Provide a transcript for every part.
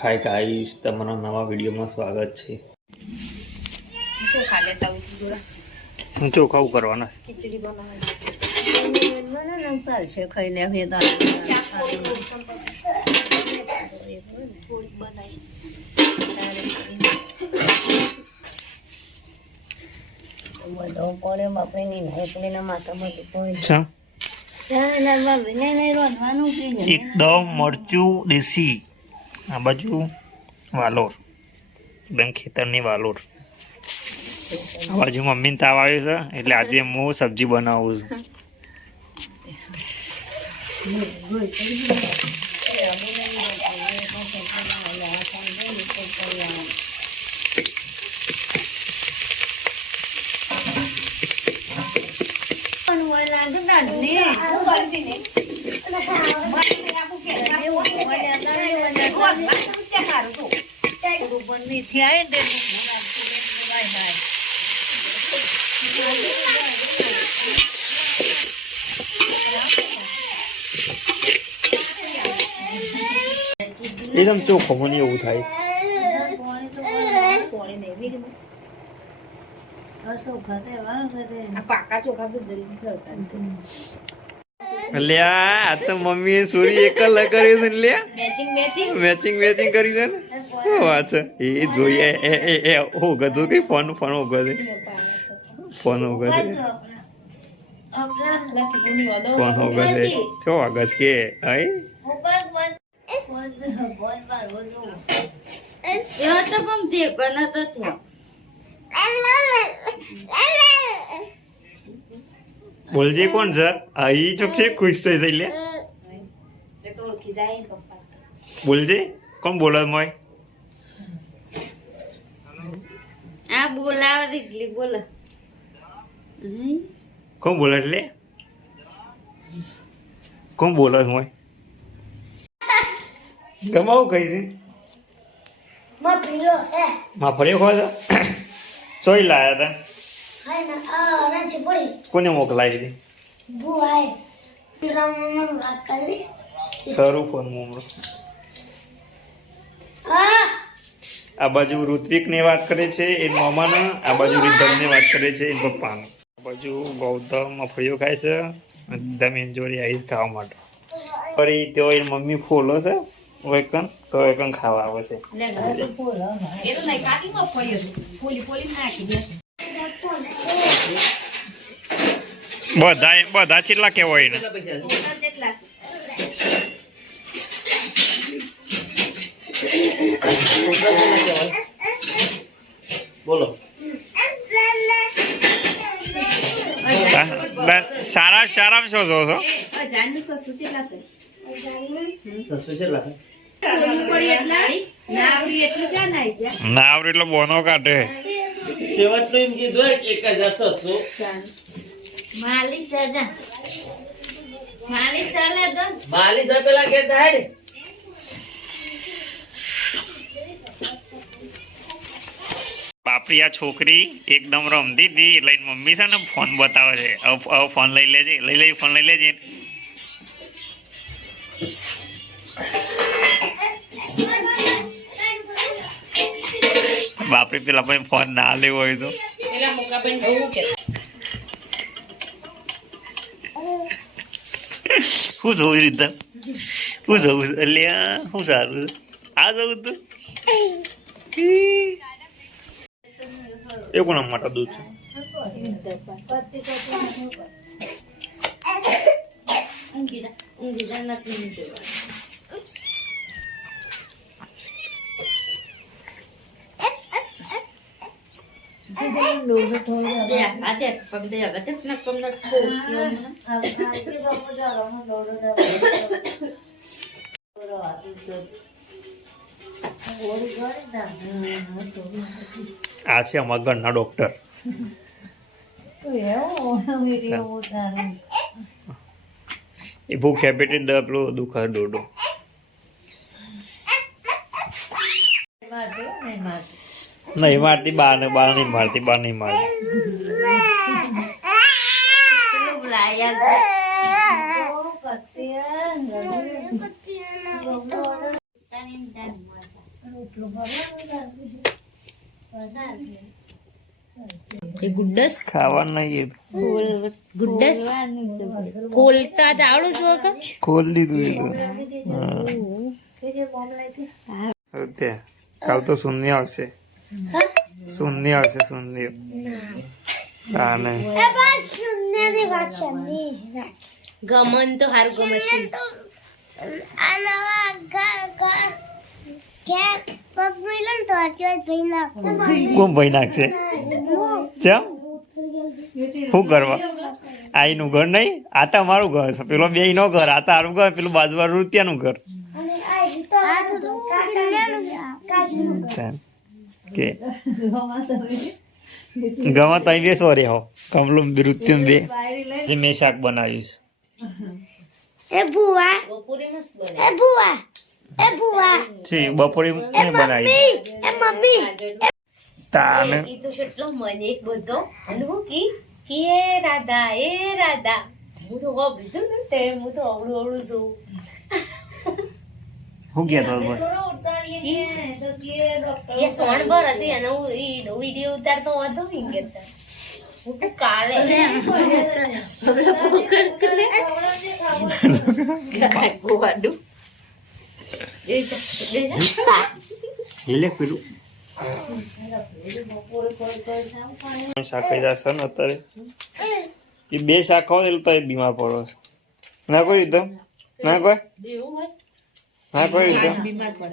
Hi guys તમારા નવા વિડીયોમાં સ્વાગત છે. શું ચોખાવું કરવાના ખીચડી એકદમ મરચું દેશી આ બાજુ વાલોર. એકદમ ખેતરની વાલોર. આ બાજુ મમ્મીને તાવ આવ્યો છે, એટલે આજે હું સબ્જી બનાવું છું. એકદમ ચોખ્ખો મને એવું થાય. પાકા ચોખા બહુ જલ્દી જળતા નથી. લે આ તો મમ્મીએ સુરી એક કલર કર્યું છે ને લે મેચિંગ મેચિંગ મેચિંગ મેચિંગ કરી છે ને? શું વાત છે? એ જોઈએ એ એ એ ઓ ગધો કઈ ફોન ફોન ઉગો છે ફોન ઉગો છે ફોન ઉગો છે છો આગસ કે હઈ? એવા તો પણ તે બનાતો થયો. બોલજે કોણ છે? આઈ ચોખ્ખી ખુશ થઈ થઈ લે. બોલજે. કોણ બોલે મોય? આ બોલાવા દીકલી બોલે. કોણ બોલે એટલે? કોણ બોલે મોય? ગમાવું કઈ છે? માં ફર્યો ખો છો ચોઈ લાયા હતા કોને મોકલાય છે? ખરું ફોન મોમરો આ બાજુ ઋત્વિક ને વાત કરે છે એ મામાને. આ બાજુ રિધમ ને વાત કરે છે એ પપ્પાને. આ બાજુ ગૌતમ મફળીઓ ખાય છે દમીન જોડી આવીશ ખાવા માટે. ફરી તેઓ એ મમ્મી ફોલો છે વેકન તો વેકન ખાવા આવે છે. બધા બધા ચેટલા કેવાય ને? કેટલા બોલો સારા સારામાં શું છો કેટલા છે? સસ્તું કેટલા ના આવડી એટલે. શા ના આવી ગયા ના આવડે એટલે બોનો કાઢે. સેવટનું એમ કીધું હોય કે એક હજાર છસો. માલિશ હજાર માલિશ ચાલે તો. પેલા ઘેર જાય ને. બાપરી આ છોકરી એકદમ રમતી હતી એટલે મમ્મી છે ને ફોન બતાવે છે. હવે ફોન લઈ લેજે લઈ લઈ ફોન લઈ લેજે. બાપરી પેલા ભાઈ ફોન ના લેવો હોય તો. પણ શું જવું રીતે શું જવું એટલે શું સારું આ જવું તું? એ પણ માટે દૂધ છે? ઊંઘી ઊંઘી નથી આ છે અમારા ઘરના ડોક્ટર એ ભૂખ હેપેટી દ પેલો દુખા ડોડો નહીં મારતી બા ને બા નહીં મારતી બા નહીં મારતી. ગુડ્ડસ? ખાવાનું નહીં ગુડ્ડસ? ખોલતા આવડું જો કે ખોલ દીધું એ તો. કાલ તો શૂન્ય આવશે. શૂન્ય આવશે શૂન્ય હા નહીં ગમન તો હારું ગમે છે કોણ ભાઈ નાખશે ચમ શું કરવા આઈનું ઘર નહીં આ તો અમારું ઘર છે પેલો બે નો ઘર આ તારું ઘર પેલું બાજુવાળું રૂપિયાનું ઘર. કે ગમા તઈ બે સોરી હો કમલું મૃત્યુ બે. જે મેં શાક બનાવ્યું છે. ભુવા. એ ભુવા. છે બપોરે મેં બનાવી તાને ઈ તો કેટલો મને એક બધો. અને હું કી? કે એ રાધા એ રાધા. હું તો વાપરીતું ને તે હું તો અવળું અવળું જોઉં શું કહેતો હતો એ સોણ ભર હતી અને હું ઈ વીડિયો ઉતારતો હતો ઈ કેતા હું તો કાલે. વાડું એ તો એટલે પેલું. શાક ખાઈ જશે ને અત્યારે. એ બે શાક ખાવ એટલે તો એ બીમાર પડો છે. ના કોઈ રીતે? ના કોઈ? ના કોઈ રીતે? બીમાર પાન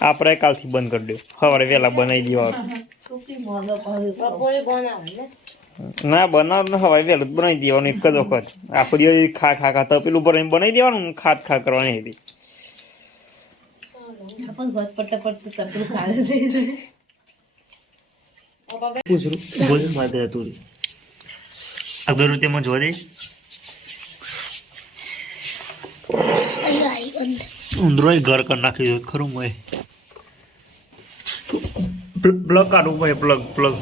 આપણે કાલથી બંધ કરી દો. સવારે વહેલા બનાવી દેવાનું ને, બનાવવાનું ને વહેલું જ બનાવી દેવાનું એક જ વખત. આખો દિવસ ખા ખા ખા તપેલું ઉપર બનાવી દેવાનું ખાત ખા કરવાની હતી અગર તેમાં જોવા પડતું તપલું ખાડે પૂછરું બોલ મારે હતું અગરબત્તીમાં જોવા દે ઉંદરો ઘર કરી નાખી દો ખરું મોય પ્લગ કાઢવું ભાઈ પ્લગ પ્લગ.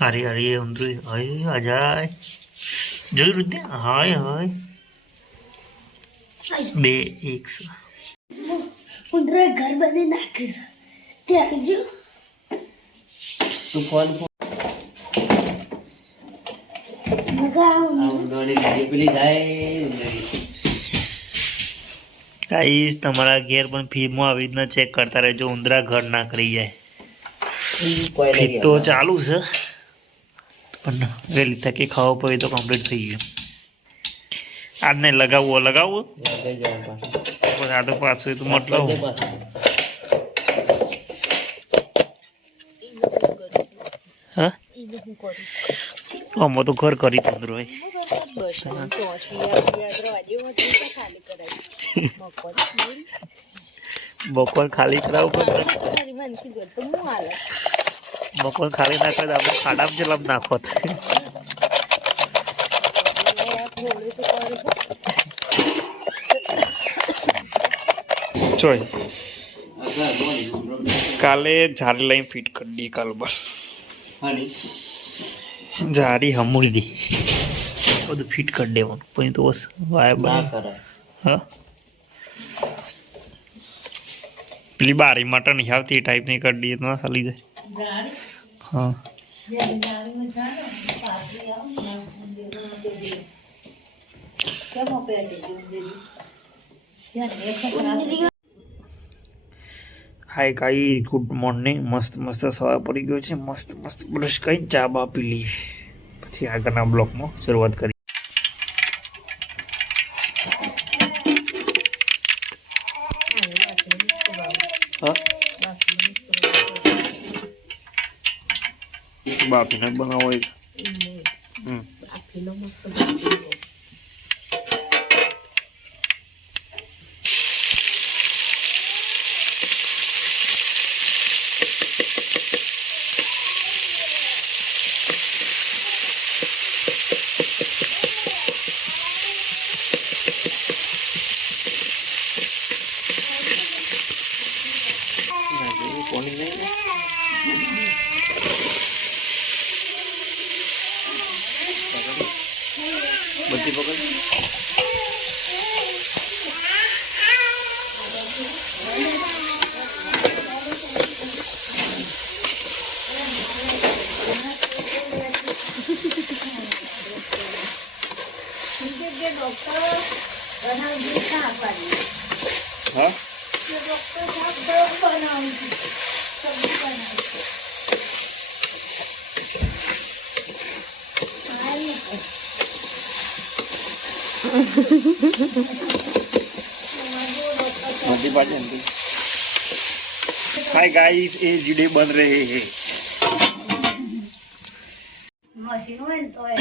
અરે અરે ઉંદરો હય અજાય જોયું રીતે હાય હાય. બે એક ઉંદરોએ ઘર બની નાખ્યું છે. ત્યાં જો તું મજા પેલી જાય ઉંદરડી ગાઈસ તમારા ઘેર પણ ફીમાં આવી રીતના ચેક કરતા રહેજો ઉંદરા ઘર ના કરી જાય કોઈ ફીત તો ચાલુ છે પણ વહેલી તકે ખાવો પડે તો કમ્પ્લીટ થઈ ગયું આજને લગાવવો લગાવવો પણ આ તો પાછું તો મતલબ હા આમાં તો ઘર કરી તંદ્રો હોય બપોર ખાલી કરાવું પડે. બપોર ખાલી ના કરે આપણે ખાડામાં જલમ નાખો. ચોય. કાલે ઝાડી લઈને ફિટ કરી દી કાલ બાર હાલી. જારી હમુડી દી. બધું ફિટ કરી દેવાનું. પછી તો બસ વાય બાય હા? પેલી બારી માટે નહીં આવતી ટાઈપની કરી દઈએ તો ખાલી જાય હા. હાય કાઈ ગુડ મોર્નિંગ મસ્ત મસ્ત સવાર પડી ગયો છે. મસ્ત મસ્ત બ્રશ કઈ ચા બા પી લઈએ. પછી આગળના બ્લોકમાં શરૂઆત કરી હા બાફીને બનાવો હોય हाय गाइस ये जुड़े बन रहे हैं मशीन में तो है